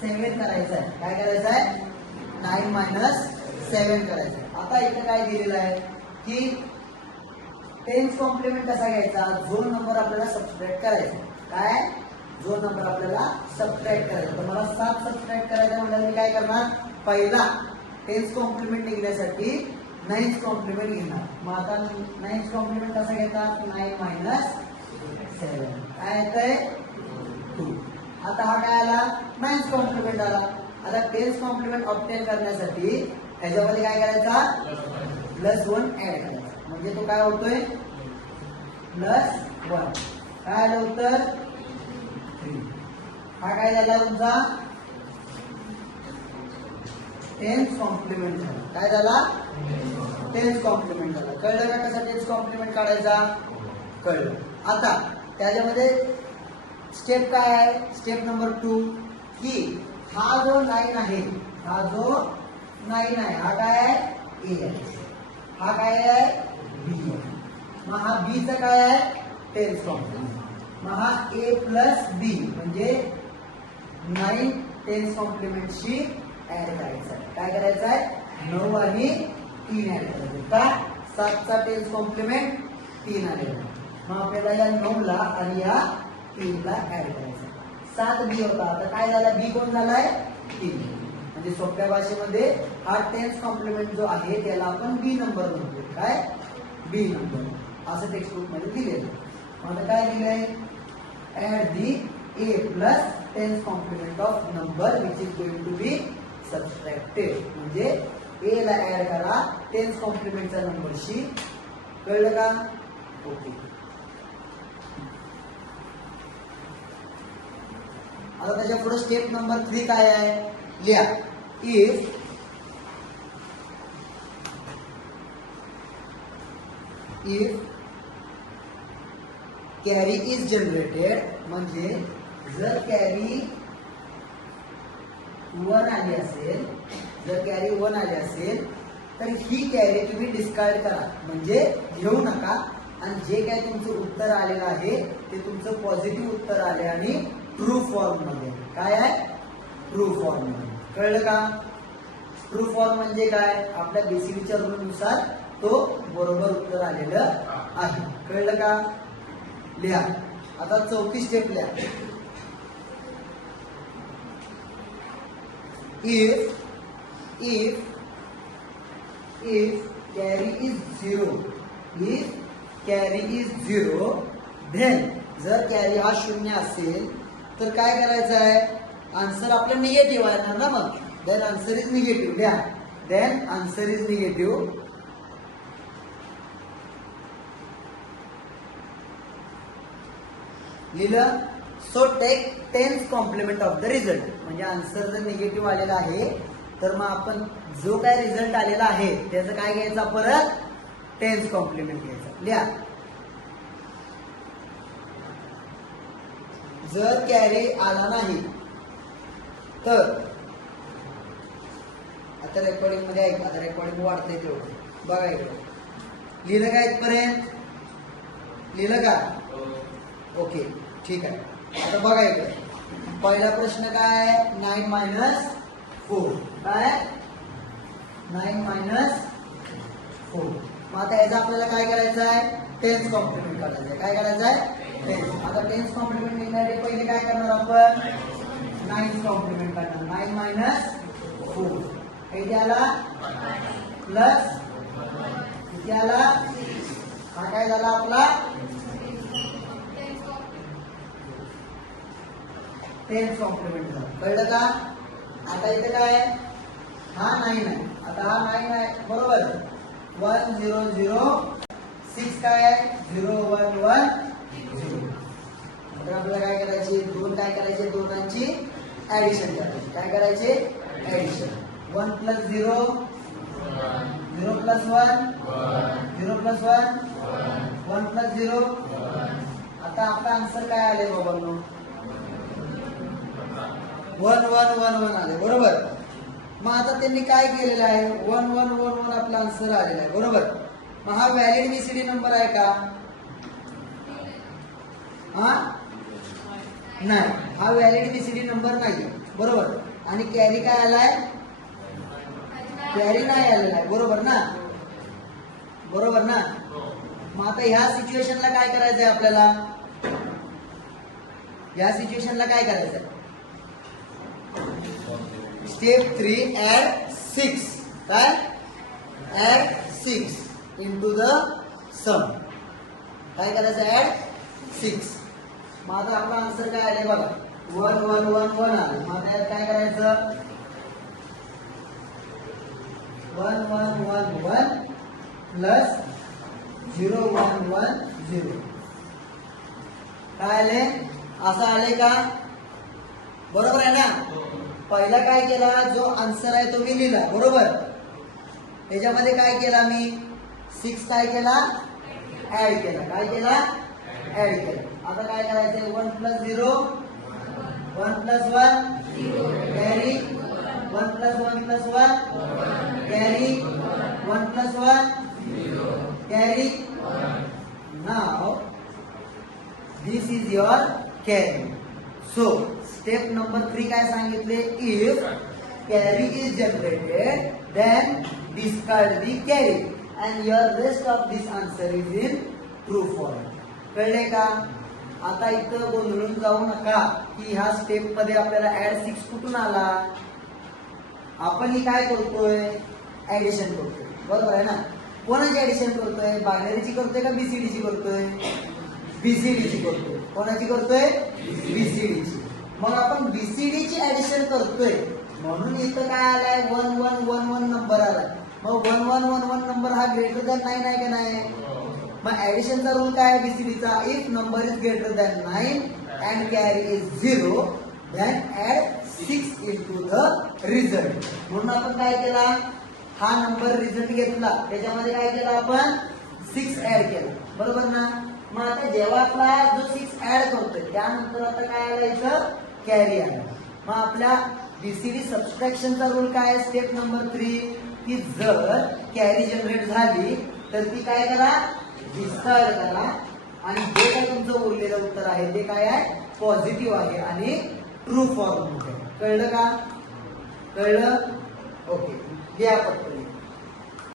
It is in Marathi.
7 करायचं आहे. काय करायचं आहे? 9 - 7 करायचं आहे. आता इथे काय दिलेलं आहे की टेन्स कॉम्प्लिमेंट कसा घ्यायचा? जो नंबर आपल्याला सबट्रॅक्ट करायचा. काय? जो नंबर आपल्याला सबट्रॅक्ट करायचा. तर मला 7 सबट्रॅक्ट करायचा म्हणजे मी काय करणार? पहिला टेन्स कॉम्प्लिमेंट निघण्यासाठी 9th कॉम्प्लिमेंट घेणार. मग आता 9th कॉम्प्लिमेंट कसा घेतात? 9 - 7 काय येतंय? 2. आता हा काय आला? 9th कॉम्प्लिमेंट आला. आता 10th कॉम्प्लिमेंट ऑब्टेन करण्यासाठी ह्याच्यामध्ये काय करायचा? +1 ऍड करायचा. म्हणजे तो काय होतोय? +1. काय आलं उत्तर? 3. हा काय झाला तुमचा? 10th कॉम्प्लिमेंट झाला. काय झाला? 10th कॉम्प्लिमेंट झाला. कळलं का कसा 10th कॉम्प्लिमेंट काढायचा? कळलं. आता त्याच्यामध्ये स्टेप काय आहे? स्टेप नंबर 2 की हा जो 9 आहे, हा जो 9 आहे हा काय आहे? A आहे. हा काय आहे? B आहे. मग हा B चा काय आहे? 10th complement. मग हा A + B म्हणजे 9 10th कॉम्प्लिमेंटशी ऍड करायचा आहे. काय करायचं आहे? 9 आणि 3 ऍड करायचं. का? 7 चा 10th कॉम्प्लिमेंट 3 आलेला. मग आपल्याला या 9 ला आणि या 3 ला ऍड करायचं. 7 B होता. आता काय झाला? B कोण झालाय? 3. म्हणजे सोप्या भाषेमध्ये हा 10th कॉम्प्लिमेंट जो आहे त्याला आपण B नंबर म्हणतो. काय? B नंबर असं टेक्स्ट बुक मध्ये दिलेलं. मग काय दिलंय? Add the A + 10th complement of number which is going to be subtracted. म्हणजे A ला ऍड करा 10th कॉम्प्लिमेंटच्या नंबरशी. कळलं का? ओके. आता त्याच्या पुढे स्टेप नंबर 3 काय आहे? लिहा. इफ कॅरी इज जनरेटेड म्हणजे जर कॅरी 1 आली असेल, जर कॅरी 1 आली असेल तर ही कॅरी तुम्ही डिस्कार्ड करा. म्हणजे घेऊ नका. आणि जे काय तुमचं उत्तर आलेलं आहे ते तुमचं पॉझिटिव्ह उत्तर आले आणि ट्रू फॉर्म मध्ये. काय आहे? ट्रू फॉर्म मध्ये. कळलं का? ट्रू फॉर्म म्हणजे काय? आपल्या बेसिकच्या रूलनुसार तो बरोबर उत्तर आलेलं आहे. कळलं का? लिहा. आता चौथी स्टेप लिहा. if carry is 0, if carry is 0, then जर कॅरी हा 0 असेल तर काय करायचं आहे? आन्सर आपलं निगेटिव्ह आहे ना. मग देन आन्सर इज निगेटिव्ह. लिहा. Then answer is negative. लिहिलं. So take 10th complement of the result. म्हणजे आन्सर जर निगेटिव्ह आलेला आहे तर मग आपण जो काय रिझल्ट आलेला आहे त्याचं काय घ्यायचा? परत 10th कॉम्प्लिमेंट घ्यायचा. लिहा. जर कॅरी आला नाही तर आता रेकॉर्डिंग मध्ये ऐक. आता रेकॉर्डिंग वाढतंय तेवढं बघा. इकडे लिहिलं का? इथपर्यंत लिहिलं का? ओके, ठीक आहे. आता बघा इकडे पहिला प्रश्न काय आहे? 9 - 4. काय? 9 - 4. मग आता याचा आपल्याला काय करायचं आहे? 10th कॉम्प्लिमेंट काढायचं आहे. काय करायचं आहे? 10th. आता 10th कॉम्प्लिमेंट निघण्यासाठी पहिले काय करणार आपण? 9th कॉम्प्लिमेंट काढणार. 9 - 4. इथे आला प्लस, इथे आला. हा काय झाला आपला? 10th कॉम्प्लिमेंट झाला. कळलं का? आता इथे काय आहे? हा 9 आहे. आता हा 9 आहे बरोबर. 1 0 0 6 काय आहे? 0 1 1 0. आता आपल्याला काय करायचे? 2 काय करायचे? दोनांची ऍडिशन करायची. काय करायचे? ऍडिशन. 1 + 0 0 + 1 0 + 1 1 + 0. आता आपला आन्सर काय आले बाबांनो? 1 1 1 1 आले बरोबर. मग आता त्यांनी काय केलेलं आहे? 1 1 1 1 आपला आन्सर आलेला आहे बरोबर. मग हा व्हॅलिड बीसीडी नंबर आहे का? हा नाही, हा व्हॅलिड बीसीडी नंबर नाही बरोबर. आणि कॅरी काय आलाय, कॅरी नाही आलेला आहे, बरोबर ना, बरोबर ना. मग आता ह्या सिच्युएशनला काय करायचंय आपल्याला, या सिच्युएशनला काय करायचंय, स्टेप 3 ऍड 6, काय ऍड 6 इंटू द सम, काय करायचं ऍड 6. मग आता आपला आन्सर काय आले बघा, 1 1 1 1 आले. मग आता काय करायचं, 1 1 1 1 प्लस 0 1 1 0, काय आले, असं आले का, बरोबर आहे ना. पहिला काय केला, जो आन्सर आहे तो मी लिहिला, बरोबर. त्याच्यामध्ये काय केला मी, 6 काय केला, ऍड केला, काय केला, ऍड केला. आता काय करायचंय, 1 plus 0 1 plus 1 carry, 1 plus 1 plus 1 carry, 1 plus 1 carry. Now this is your carry. So step number 3 काय सांगितले, if carry is generated then discard the carry and your rest of this answer is in true form. कळले का. आता इथं गोंधळून जाऊ नका की ह्या स्टेप मध्ये आपल्याला ऍड 6 कुठून आला. आपण ही काय करतोय, ऍडिशन करतोय, बरोबर आहे ना. कोणाची ऍडिशन करतोय, बायनरीची करतोय का बीसीडीची करतोय, बीसीडीची करतोय. कोणाची करतोय, बीसीडीची. मग आपण बीसीडीची ऍडिशन करतोय म्हणून इथं काय आलाय, 1 1 1 1 नंबर आलाय. मग 1 1 1 1 नंबर हा ग्रेटर दॅन 9 आहे का नाही. मग ऍडिशनचा रूल काय आहे बीसीडीचा, if number is greater than 9 and carry is 0 then add 6 into the result. म्हणून आपण काय केला, हा नंबर रिझल्ट घेतला, त्याच्यामध्ये काय केलं आपण 6 ऍड केला, बरोबर ना. मग आता जेव्हा आपला जो 6 ऍड करतोय त्यानंतर आता काय आलं, इथं कॅरी आला. मग आपल्या बीसीडी सबस्ट्रॅक्शनचा रूल काय आहे, स्टेप नंबर 3, की जर कॅरी जनरेट झाली तर ती काय करा, डिस्कार्ड करा. आणि जे काय तुमचं उरलेलं उत्तर आहे ते काय आहे, पॉझिटिव्ह आहे आणि ट्रू फॉर्म मध्ये. कळलं का, कळलं, ओके. लिहा पटकन.